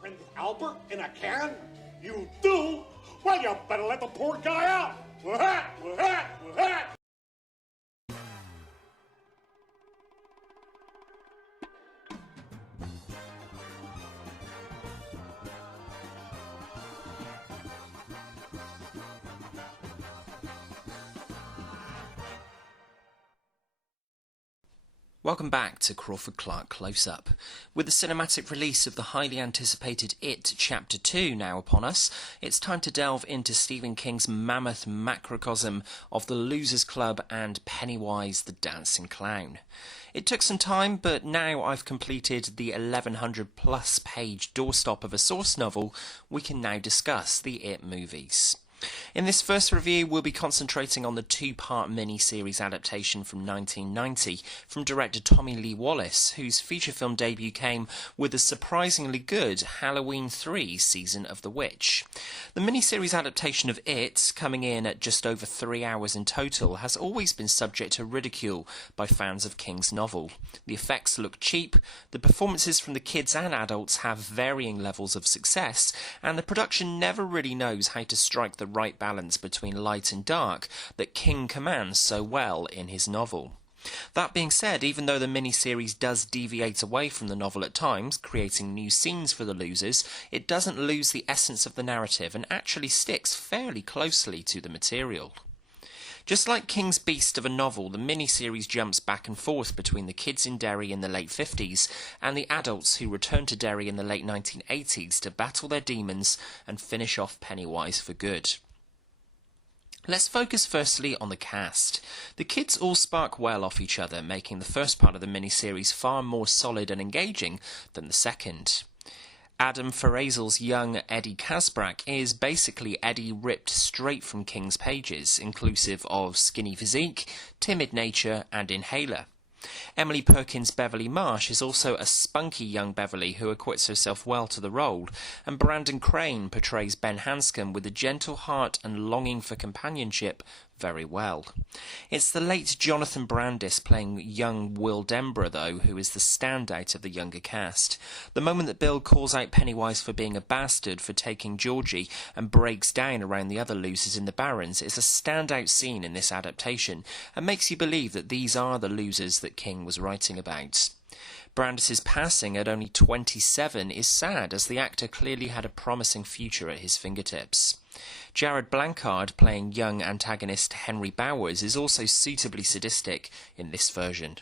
Prince Albert in a can? You do? Well, you better let the poor guy out. Welcome back to Crawford-Clark Close-Up. With the cinematic release of the highly anticipated It Chapter 2 now upon us, it's time to delve into Stephen King's mammoth macrocosm of The Losers Club and Pennywise the Dancing Clown. It took some time, but now I've completed the 1100-plus page doorstop of a source novel, we can now discuss the It movies. In this first review, we'll be concentrating on the two-part mini-series adaptation from 1990 from director Tommy Lee Wallace, whose feature film debut came with the surprisingly good Halloween 3 Season of the Witch. The mini-series adaptation of It, coming in at just over 3 hours in total, has always been subject to ridicule by fans of King's novel. The effects look cheap, the performances from the kids and adults have varying levels of success, and the production never really knows how to strike the right balance between light and dark that King commands so well in his novel. That being said, even though the miniseries does deviate away from the novel at times, creating new scenes for the losers, it doesn't lose the essence of the narrative and actually sticks fairly closely to the material. Just like King's beast of a novel, the miniseries jumps back and forth between the kids in Derry in the late 50s and the adults who return to Derry in the late 1980s to battle their demons and finish off Pennywise for good. Let's focus firstly on the cast. The kids all spark well off each other, making the first part of the miniseries far more solid and engaging than the second. Adam Farazel's young Eddie Kasbrak is basically Eddie ripped straight from King's pages, inclusive of skinny physique, timid nature and inhaler. Emily Perkins' Beverly Marsh is also a spunky young Beverly who acquits herself well to the role, and Brandon Crane portrays Ben Hanscom with a gentle heart and longing for companionship very well. It's the late Jonathan Brandis playing young Will Denborough, though, who is the standout of the younger cast. The moment that Bill calls out Pennywise for being a bastard for taking Georgie and breaks down around the other losers in the Barrens is a standout scene in this adaptation and makes you believe that these are the losers that King was writing about. Brandis's passing at only 27 is sad, as the actor clearly had a promising future at his fingertips. Jared Blanchard, playing young antagonist Henry Bowers, is also suitably sadistic in this version.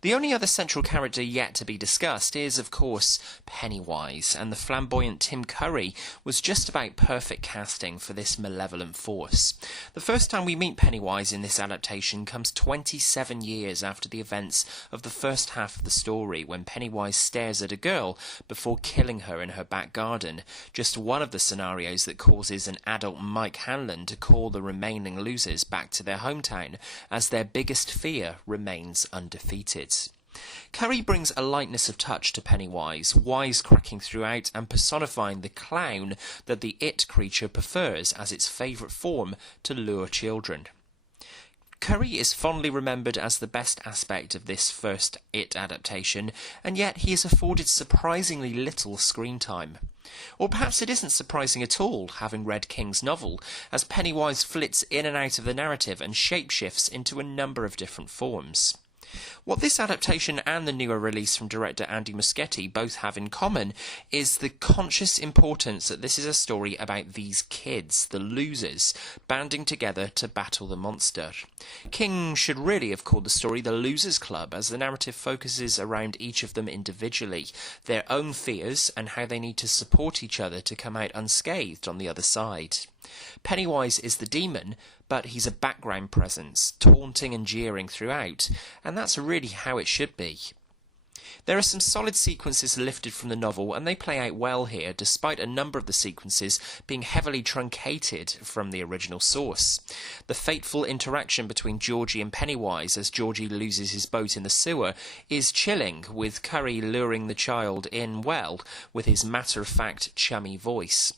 The only other central character yet to be discussed is, of course, Pennywise, and the flamboyant Tim Curry was just about perfect casting for this malevolent force. The first time we meet Pennywise in this adaptation comes 27 years after the events of the first half of the story, when Pennywise stares at a girl before killing her in her back garden, just one of the scenarios that causes an adult Mike Hanlon to call the remaining losers back to their hometown, as their biggest fear remains undefeated. Curry brings a lightness of touch to Pennywise, wisecracking throughout and personifying the clown that the It creature prefers as its favourite form to lure children. Curry is fondly remembered as the best aspect of this first It adaptation, and yet he is afforded surprisingly little screen time. Or perhaps it isn't surprising at all, having read King's novel, as Pennywise flits in and out of the narrative and shapeshifts into a number of different forms. What this adaptation and the newer release from director Andy Muschietti both have in common is the conscious importance that this is a story about these kids, the losers, banding together to battle the monster. King should really have called the story The Losers Club, as the narrative focuses around each of them individually, their own fears and how they need to support each other to come out unscathed on the other side. Pennywise is the demon, but he's a background presence, taunting and jeering throughout, and that's really how it should be. There are some solid sequences lifted from the novel, and they play out well here, despite a number of the sequences being heavily truncated from the original source. The fateful interaction between Georgie and Pennywise as Georgie loses his boat in the sewer is chilling, with Curry luring the child in well with his matter-of-fact, chummy voice.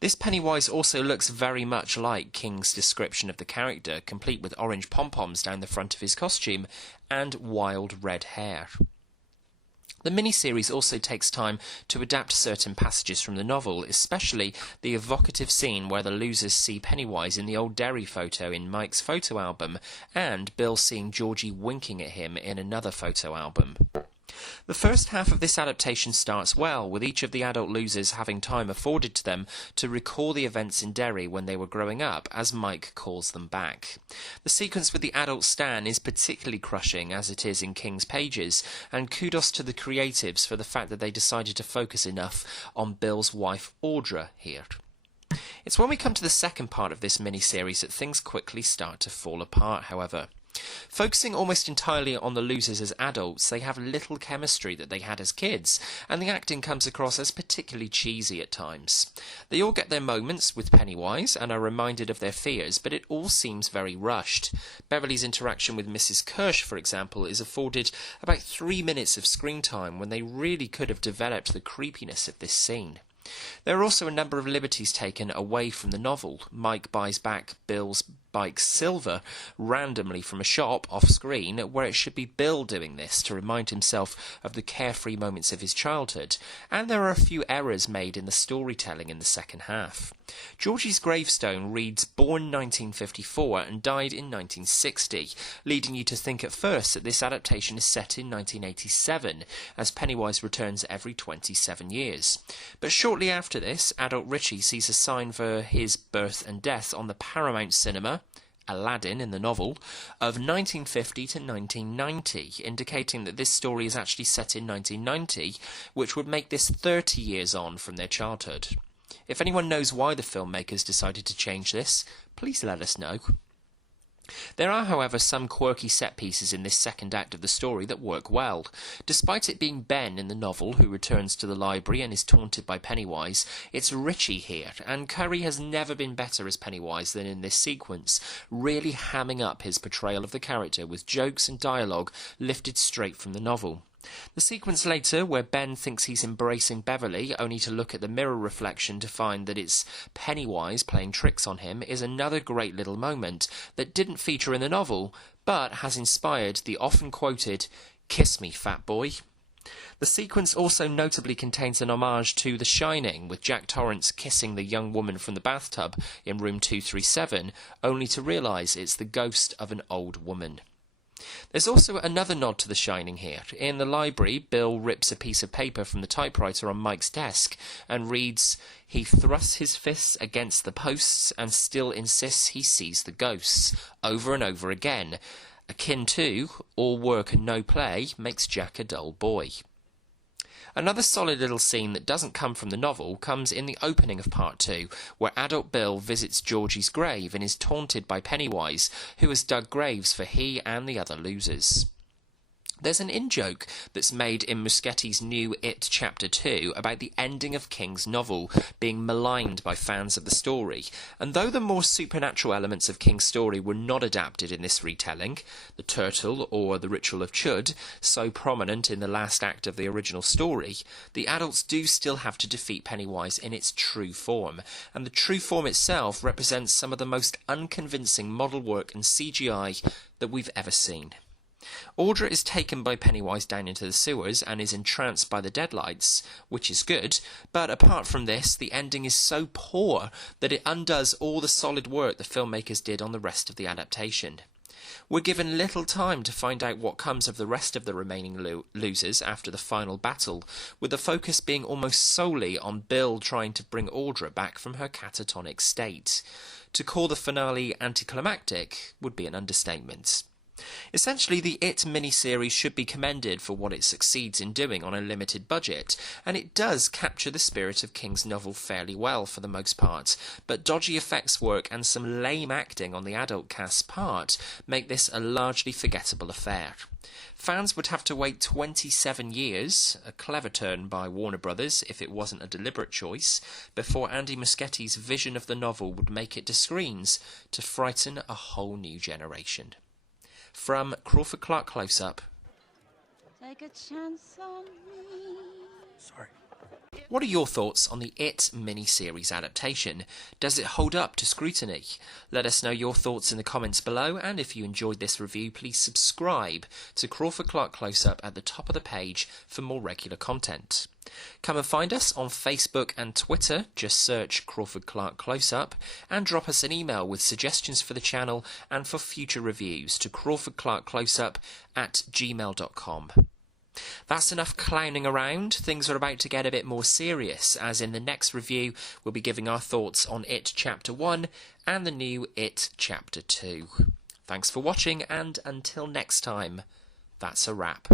This Pennywise also looks very much like King's description of the character, complete with orange pom-poms down the front of his costume and wild red hair. The miniseries also takes time to adapt certain passages from the novel, especially the evocative scene where the losers see Pennywise in the old Derry photo in Mike's photo album, and Bill seeing Georgie winking at him in another photo album. The first half of this adaptation starts well, with each of the adult losers having time afforded to them to recall the events in Derry when they were growing up, as Mike calls them back. The sequence with the adult Stan is particularly crushing, as it is in King's pages, and kudos to the creatives for the fact that they decided to focus enough on Bill's wife Audra here. It's when we come to the second part of this miniseries that things quickly start to fall apart, however. Focusing almost entirely on the losers as adults, they have little chemistry that they had as kids, and the acting comes across as particularly cheesy at times. They all get their moments with Pennywise and are reminded of their fears, but it all seems very rushed. Beverly's interaction with Mrs. Kirsch, for example, is afforded about 3 minutes of screen time when they really could have developed the creepiness of this scene. There are also a number of liberties taken away from the novel. Mike buys back Bill's bike Silver randomly from a shop off-screen, where it should be Bill doing this to remind himself of the carefree moments of his childhood, and there are a few errors made in the storytelling in the second half. Georgie's gravestone reads born 1954 and died in 1960, leading you to think at first that this adaptation is set in 1987, as Pennywise returns every 27 years. But shortly after this, adult Richie sees a sign for his birth and death on the Paramount Cinema, Aladdin in the novel, of 1950 to 1990, indicating that this story is actually set in 1990, which would make this 30 years on from their childhood. If anyone knows why the filmmakers decided to change this, please let us know. There are, however, some quirky set pieces in this second act of the story that work well. Despite it being Ben in the novel who returns to the library and is taunted by Pennywise, it's Richie here, and Curry has never been better as Pennywise than in this sequence, really hamming up his portrayal of the character with jokes and dialogue lifted straight from the novel. The sequence later, where Ben thinks he's embracing Beverly, only to look at the mirror reflection to find that it's Pennywise playing tricks on him, is another great little moment that didn't feature in the novel, but has inspired the often quoted, "Kiss me, fat boy." The sequence also notably contains an homage to The Shining, with Jack Torrance kissing the young woman from the bathtub in room 237, only to realise it's the ghost of an old woman. There's also another nod to The Shining here. In the library, Bill rips a piece of paper from the typewriter on Mike's desk and reads, "He thrusts his fists against the posts and still insists he sees the ghosts," over and over again, akin to, "All work and no play makes Jack a dull boy." Another solid little scene that doesn't come from the novel comes in the opening of Part 2, where adult Bill visits Georgie's grave and is taunted by Pennywise, who has dug graves for he and the other losers. There's an in-joke that's made in Muschietti's new It Chapter 2 about the ending of King's novel being maligned by fans of the story, and though the more supernatural elements of King's story were not adapted in this retelling, the turtle or the ritual of Chud, so prominent in the last act of the original story, the adults do still have to defeat Pennywise in its true form, and the true form itself represents some of the most unconvincing model work and CGI that we've ever seen. Audra is taken by Pennywise down into the sewers and is entranced by the deadlights, which is good, but apart from this, the ending is so poor that it undoes all the solid work the filmmakers did on the rest of the adaptation. We're given little time to find out what comes of the rest of the remaining losers after the final battle, with the focus being almost solely on Bill trying to bring Audra back from her catatonic state. To call the finale anticlimactic would be an understatement. Essentially, the It miniseries should be commended for what it succeeds in doing on a limited budget, and it does capture the spirit of King's novel fairly well for the most part, but dodgy effects work and some lame acting on the adult cast's part make this a largely forgettable affair. Fans would have to wait 27 years, a clever turn by Warner Brothers if it wasn't a deliberate choice, before Andy Muschietti's vision of the novel would make it to screens to frighten a whole new generation. From Crawford-Clark Close-Up. Take a chance on me. Sorry. What are your thoughts on the It mini-series adaptation? Does it hold up to scrutiny? Let us know your thoughts in the comments below, and if you enjoyed this review, please subscribe to Crawford-Clark Close-Up at the top of the page for more regular content. Come and find us on Facebook and Twitter, just search Crawford-Clark Close-Up, and drop us an email with suggestions for the channel and for future reviews to crawfordclarkcloseup@gmail.com. That's enough clowning around. Things are about to get a bit more serious, as in the next review we'll be giving our thoughts on It Chapter 1 and the new It Chapter 2. Thanks for watching, and until next time, that's a wrap.